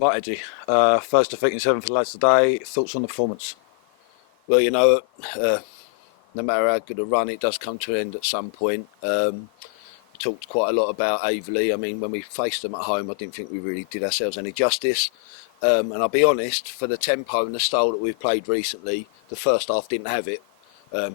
Right, Edgy. First defeat in 7 for the lads today. Thoughts on the performance? Well, no matter how good a run, it does come to an end at some point. We talked quite a lot about Aveley. I mean, when we faced them at home, I didn't think we really did ourselves any justice. And I'll be honest, for the tempo and the style that we've played recently, the first half didn't have it.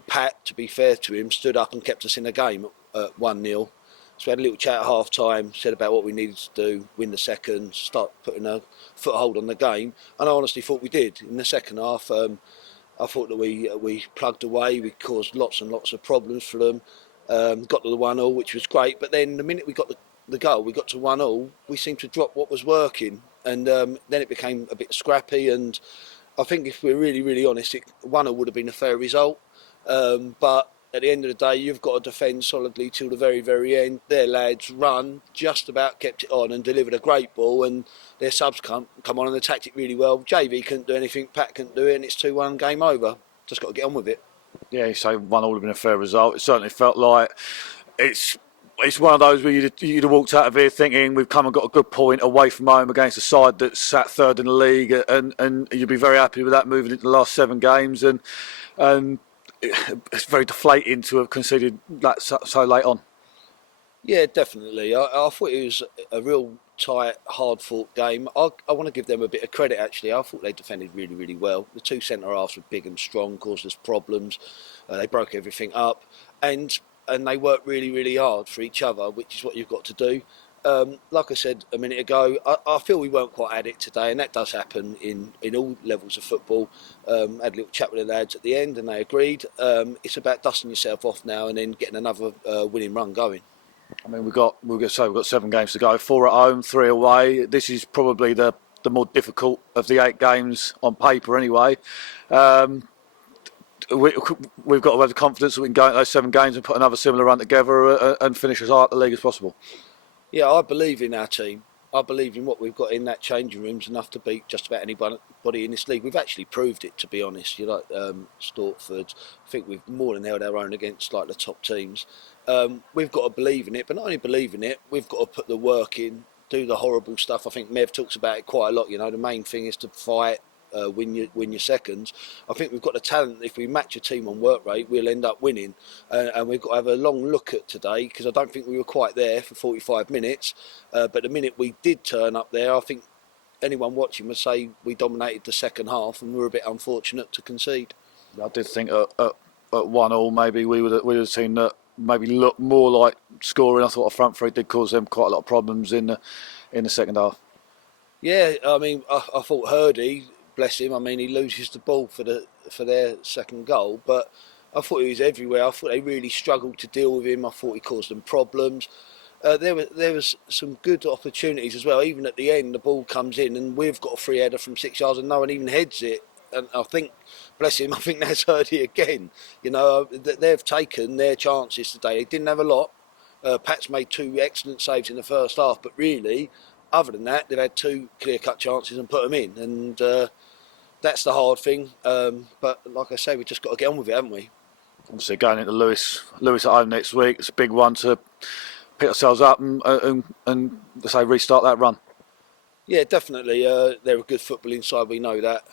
Pat, to be fair to him, stood up and kept us in the game at 1-0. So we had a little chat at half time, said about what we needed to do, win the second, start putting a foothold on the game. And I honestly thought we did. In the second half, I thought that we plugged away, we caused lots and lots of problems for them. Got to the 1-0, which was great. But then the minute we got the goal, we got to 1-0, we seemed to drop what was working. And then it became a bit scrappy. And I think if we're really, really honest, 1-0 would have been a fair result. But at the end of the day, you've got to defend solidly till the very, very end. Their lads just about kept it on and delivered a great ball, and their subs come on and attacked it really well. JV couldn't do anything, Pat couldn't do it, and it's 2-1, game over. Just got to get on with it. Yeah, you say 1-0 would have been a fair result. It certainly felt like it's one of those where you'd have walked out of here thinking we've come and got a good point away from home against a side that's sat third in the league, and you'd be very happy with that moving into the last 7 games. And it's very deflating to have conceded that so late on. Yeah, definitely. I thought it was a real tight, hard-fought game. I want to give them a bit of credit, actually. I thought they defended really, really well. The 2 centre-halves were big and strong, caused us problems. They broke everything up. And they worked really, really hard for each other, which is what you've got to do. Like I said a minute ago, I feel we weren't quite at it today, and that does happen in all levels of football. Had a little chat with the lads at the end, and they agreed. It's about dusting yourself off now and then getting another winning run going. I mean, we've got 7 games to go, 4 at home, 3 away. This is probably the more difficult of the 8 games on paper, anyway. We've got to have the confidence that we can go into those 7 games and put another similar run together and finish as high at the league as possible. Yeah, I believe in our team. I believe in what we've got in that changing room's enough to beat just about anybody in this league. We've actually proved it, to be honest. You like Stortford. I think we've more than held our own against like the top teams. We've got to believe in it, but not only believe in it, we've got to put the work in, do the horrible stuff. I think Mev talks about it quite a lot. You know, the main thing is to fight. Win your seconds. I think we've got the talent. If we match a team on work rate, we'll end up winning. And we've got to have a long look at today, because I don't think we were quite there for 45 minutes. But the minute we did turn up there, I think anyone watching would say we dominated the second half, and we were a bit unfortunate to concede. I did think at 1-1 maybe we would have seen that maybe look more like scoring. I thought our front three did cause them quite a lot of problems in the second half. Yeah, I mean, I thought Hurdy, bless him, I mean, he loses the ball for their second goal, but I thought he was everywhere. I thought they really struggled to deal with him. I thought he caused them problems. There was some good opportunities as well. Even at the end, the ball comes in and we've got a free header from 6 yards and no one even heads it. And I think, bless him, I think that's Hurdy again. You know, they've taken their chances today. They didn't have a lot. Pat's made 2 excellent saves in the first half, but really, other than that, they've had 2 clear-cut chances and put them in. And that's the hard thing, but like I say, we've just got to get on with it, haven't we? Obviously, going into Lewis at home next week, it's a big one to pick ourselves up and say restart that run. Yeah, definitely. They're a good footballing side, we know that.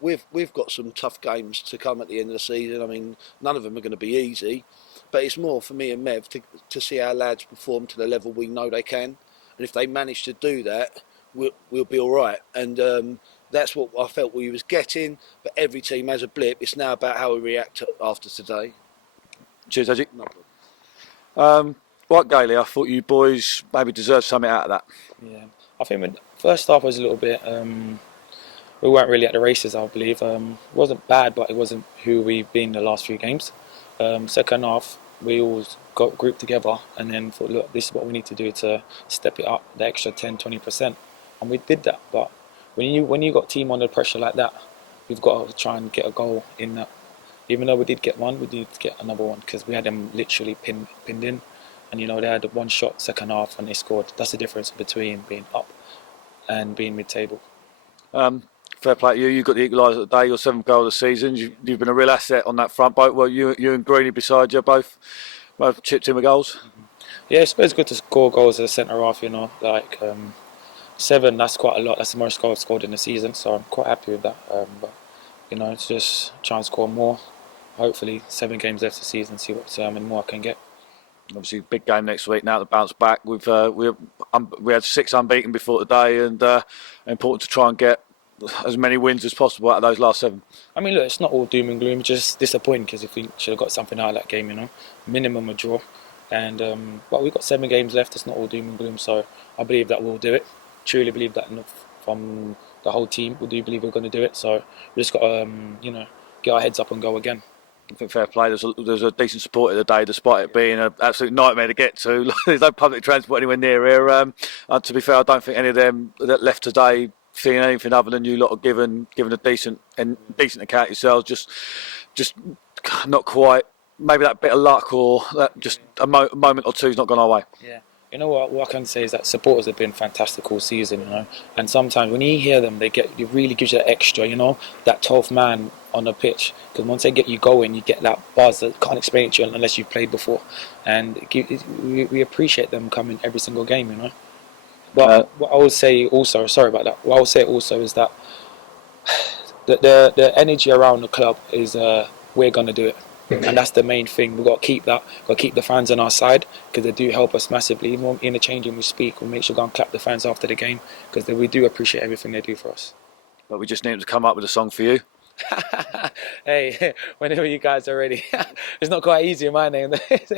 We've got some tough games to come at the end of the season. I mean, none of them are going to be easy, but it's more for me and Mev to see our lads perform to the level we know they can, and if they manage to do that, we'll be all right. And that's what I felt we was getting, but every team has a blip. It's now about how we react after today. Cheers, Edgy. Right, Gayle, I thought you boys maybe deserved something out of that. Yeah, I think the first half was a little bit, we weren't really at the races, I believe. It wasn't bad, but it wasn't who we've been the last few games. Second half, we all got grouped together and then thought, look, this is what we need to do to step it up, the extra 10-20%. And we did that, but when you got team under pressure like that, we've got to try and get a goal in that. Even though we did get one, we need to get another one, because we had them literally pinned in, and they had 1 shot second half and they scored. That's the difference between being up and being mid-table. Fair play to you. You got the equaliser today, your 7th goal of the season. You've been a real asset on that front. Both, well, you and Greeny beside you both chipped in with goals. Yeah, it's good to score goals as a centre half. 7, that's quite a lot. That's the most goals scored in the season, so I'm quite happy with that. But it's just trying to score more. Hopefully, 7 games left of the season, see what many more I can get. Obviously, big game next week. Now to bounce back, we had 6 unbeaten before today, and important to try and get as many wins as possible out of those last 7. I mean, look, it's not all doom and gloom. Just disappointing because if we should have got something out of that game, minimum a draw. And but we've got 7 games left. It's not all doom and gloom, so I believe that we'll do it. Truly believe that from the whole team. We do believe we're going to do it. So we just got to, get our heads up and go again. I think fair play. There's a decent support of the day, despite it being an absolute nightmare to get to. There's no public transport anywhere near here. To be fair, I don't think any of them that left today seeing anything other than you lot are given a decent account yourselves. Just not quite. Maybe that bit of luck or that just a moment or two's not gone our way. Yeah. You know what I can say is that supporters have been fantastic all season, And sometimes when you hear them, it really gives you that extra, that 12th man on the pitch. Because once they get you going, you get that buzz that can't explain it to you unless you've played before. And we appreciate them coming every single game, But what I would say also, sorry about that. What I would say also is that the energy around the club is we're gonna do it. And that's the main thing. We've got to keep that. We've got to keep the fans on our side because they do help us massively. Even when in the changing we speak, we'll make sure we go and clap the fans after the game because we do appreciate everything they do for us. But we just need them to come up with a song for you. Hey, whenever you guys are ready. It's not quite easy in my name.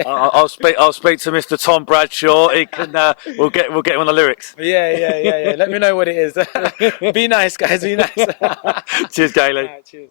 I'll speak to Mr. Tom Bradshaw. He can. We'll get him on the lyrics. Yeah. Let me know what it is. Be nice, guys. Be nice. Cheers, Gayle. Cheers.